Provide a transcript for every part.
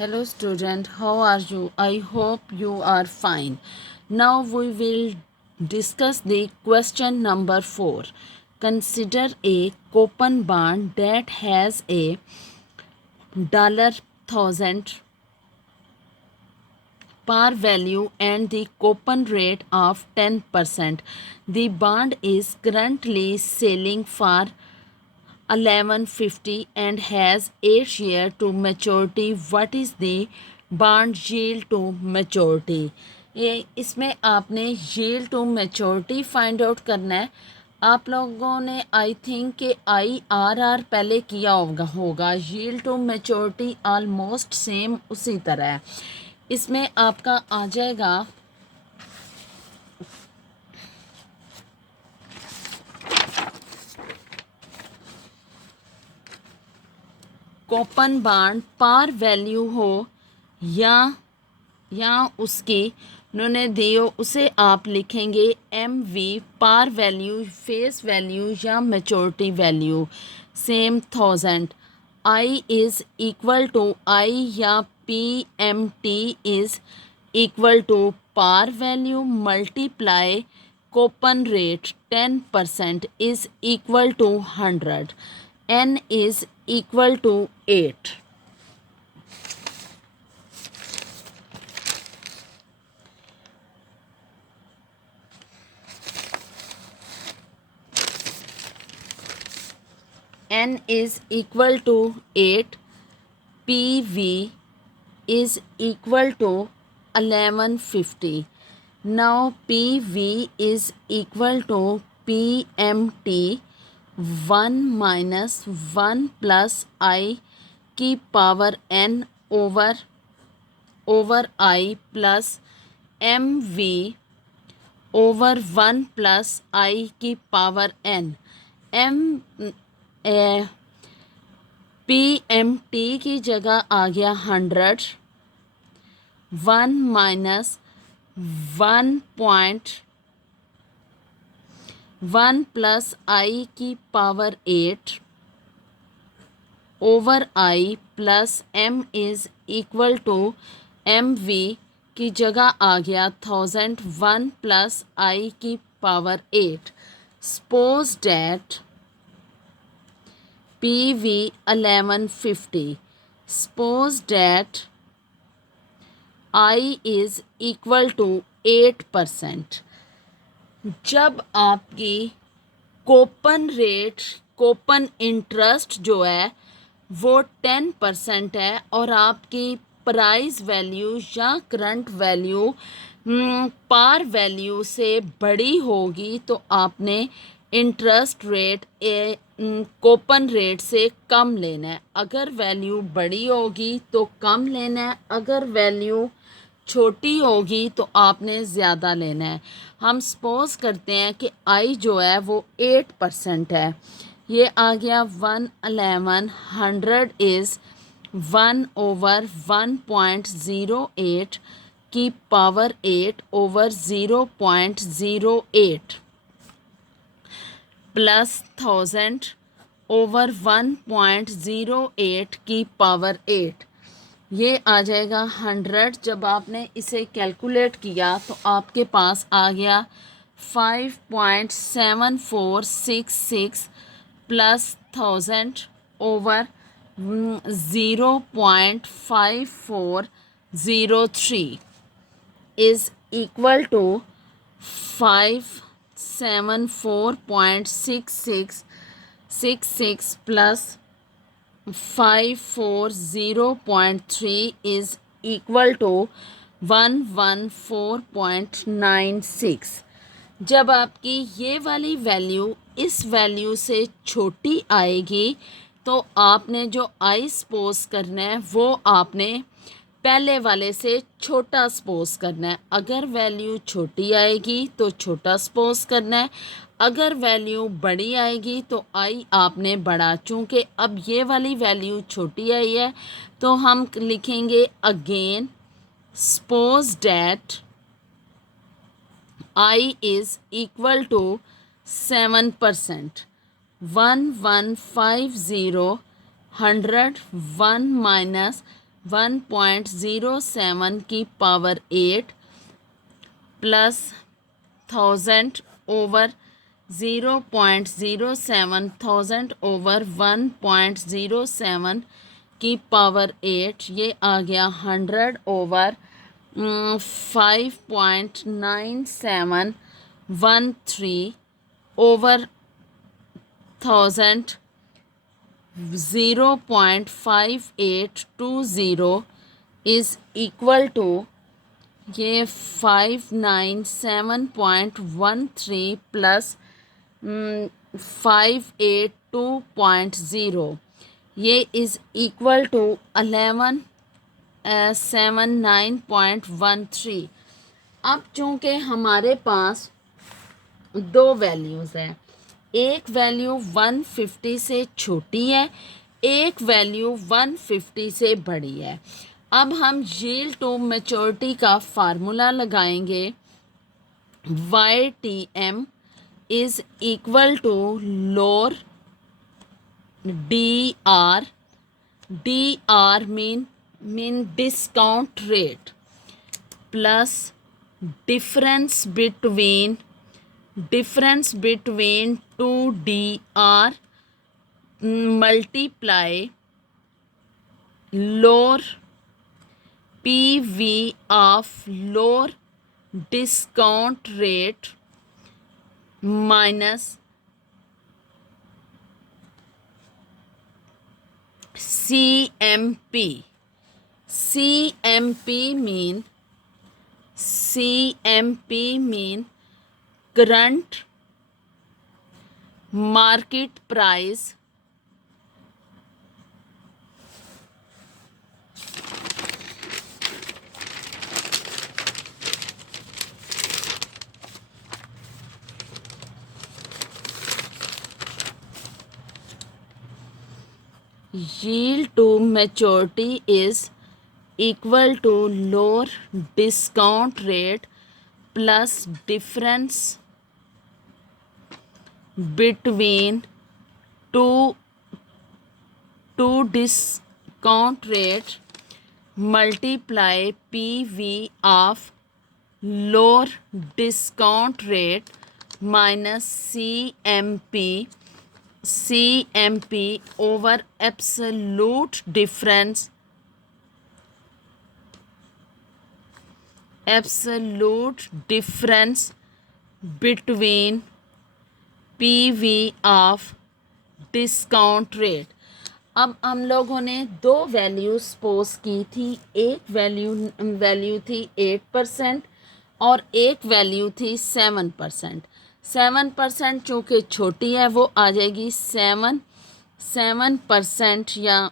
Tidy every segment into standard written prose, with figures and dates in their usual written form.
Hello student, how are you? I hope you are fine. Now we will discuss the question number 4. Consider a coupon bond that has a $1,000 par value and the coupon rate of 10%. The bond is currently selling for 1150 and has 8 years to maturity. What is the bond yield to maturity? ये इसमें आपने yield to maturity find out करना है. आप लोगों ने I think कि IRR पहले किया होगा. yield to maturity almost same उसी तरह है. इसमें आपका आ जाएगा कूपन बॉन्ड पार वैल्यू हो या उसकी उन्होंने दियो उसे आप लिखेंगे MV par value, face value या maturity value same 1000. I is equal to I या PMT is equal to par value multiply coupon rate 10% is equal to 100. N is equal to 8. N is equal to 8. PV is equal to 1150. Now PV is equal to PMT 1 minus 1 plus I की power N over I plus MV over 1 plus I की power N. PMT की जगह आ गया 100. 1 minus 1 plus I की power 8 over I plus M is equal to MV की जगह आ गया 1000. 1 plus I की power 8. Suppose that PV 1150. Suppose that I is equal to 8%. जब आपकी कूपन इंटरेस्ट जो है वो 10% है और आपकी प्राइस वैल्यू या करंट वैल्यू पार वैल्यू से बड़ी होगी तो आपने इंटरेस्ट रेट कूपन रेट से कम लेना है. अगर वैल्यू बड़ी होगी तो कम लेना है, अगर वैल्यू छोटी होगी तो आपने ज़्यादा लेना है. हम सपोज करते हैं कि I जो है वो 8% है. ये आ गया 111. 100 इज़ 1 over 1.08 की पावर 8 over 0.08 प्लस 1000 over 1.08 की पावर 8. ये आ जाएगा 100. जब आपने इसे कैलकुलेट किया तो आपके पास आ गया 5.7466 plus 1000 over 0.5403 is equal to 574.66 plus 540.3 is equal to 114.96. जब आपकी ये वाली वैल्यू इस वैल्यू से छोटी आएगी तो आपने जो I सपोज करना है वो आपने पहले वाले से छोटा सपोज करना है. अगर वैल्यू छोटी आएगी तो छोटा सपोज करना है, अगर वैल्यू बड़ी आएगी तो I आपने बड़ा. चूँकि अब ये वाली वैल्यू छोटी आई है तो हम लिखेंगे again suppose that I is equal to 7%. 1150 100 1 minus 1.07 की पावर 8 प्लस 1000 ओवर 0.07 1000 ओवर 1.07 की पावर 8, ये आ गया 100 over 5.9713 over 1000 0.5820 is equal to ये 597.13 प्लस 582.0, ये इज़ इक्वल टू 1179.13। अब चूँकि हमारे पास दो वैल्यूज़ हैं, एक वैल्यू 150 से छोटी है, एक वैल्यू 150 से बड़ी है। अब हम यील्ड टू मैच्योरिटी का फार्मूला लगाएंगे। YTM is equal to lower DR, DR mean discount rate, plus difference between 2DR multiply lower PV of lower discount rate minus CMP। CMP mean current market price yield to maturity is equal to lower discount rate plus difference between two discount rate multiply PV of lower discount rate minus CMP over absolute difference between PV of discount rate. अब हम लोगों ने दो value suppose की थी, एक value थी 8% और एक वैल्यू थी 7%। 7% चूँकि छोटी है वो आ जाएगी 7% या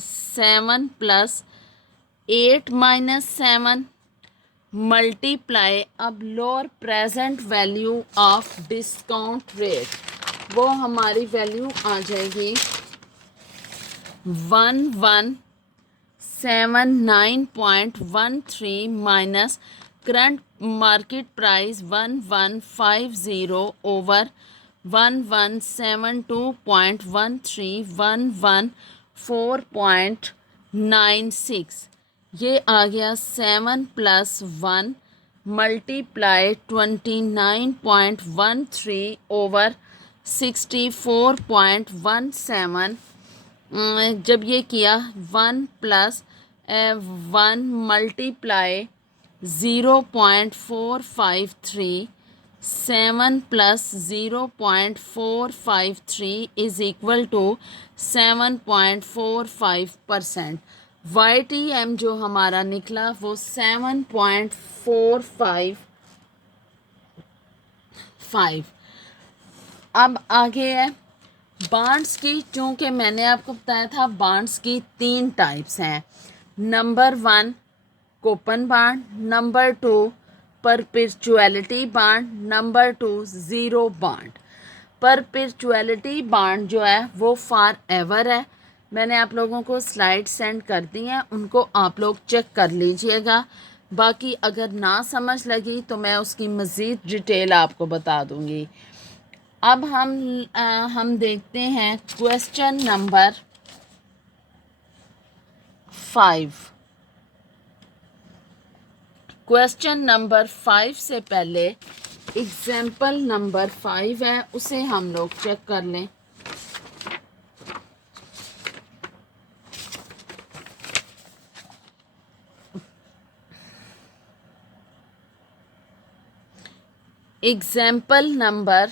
7 प्लस 8 माइनस 7 मल्टीप्लाई अब lower present value of discount rate, वो हमारी वैल्यू आ जाएगी 1179.13 minus current market price 1150 over 1172.13 114.96, ये आ गया 7 प्लस 1 मल्टीप्लाई 29.13 ओवर 64.17। जब ये किया 1 plus 1 multiply 0.453, 7 plus 0.453 is equal to 7.45%। YTM जो हमारा निकला वो 7.455। अब आगे है बॉन्ड्स की। चूँकि मैंने आपको बताया था बॉन्ड्स की 3 टाइप्स हैं। Number 1 coupon bond, number 2 perpetuality bond, number 2 zero bond. Perpetuality bond जो है वो फॉर एवर है। मैंने आप लोगों को स्लाइड सेंड कर दी हैं, उनको आप लोग चेक कर लीजिएगा। बाकी अगर ना समझ लगी तो मैं उसकी मज़ीद डिटेल आपको बता दूंगी। अब हम देखते हैं क्वेश्चन नंबर 5। क्वेश्चन नंबर 5 से पहले एग्जाम्पल नंबर 5 है, उसे हम लोग चेक कर लें। Example number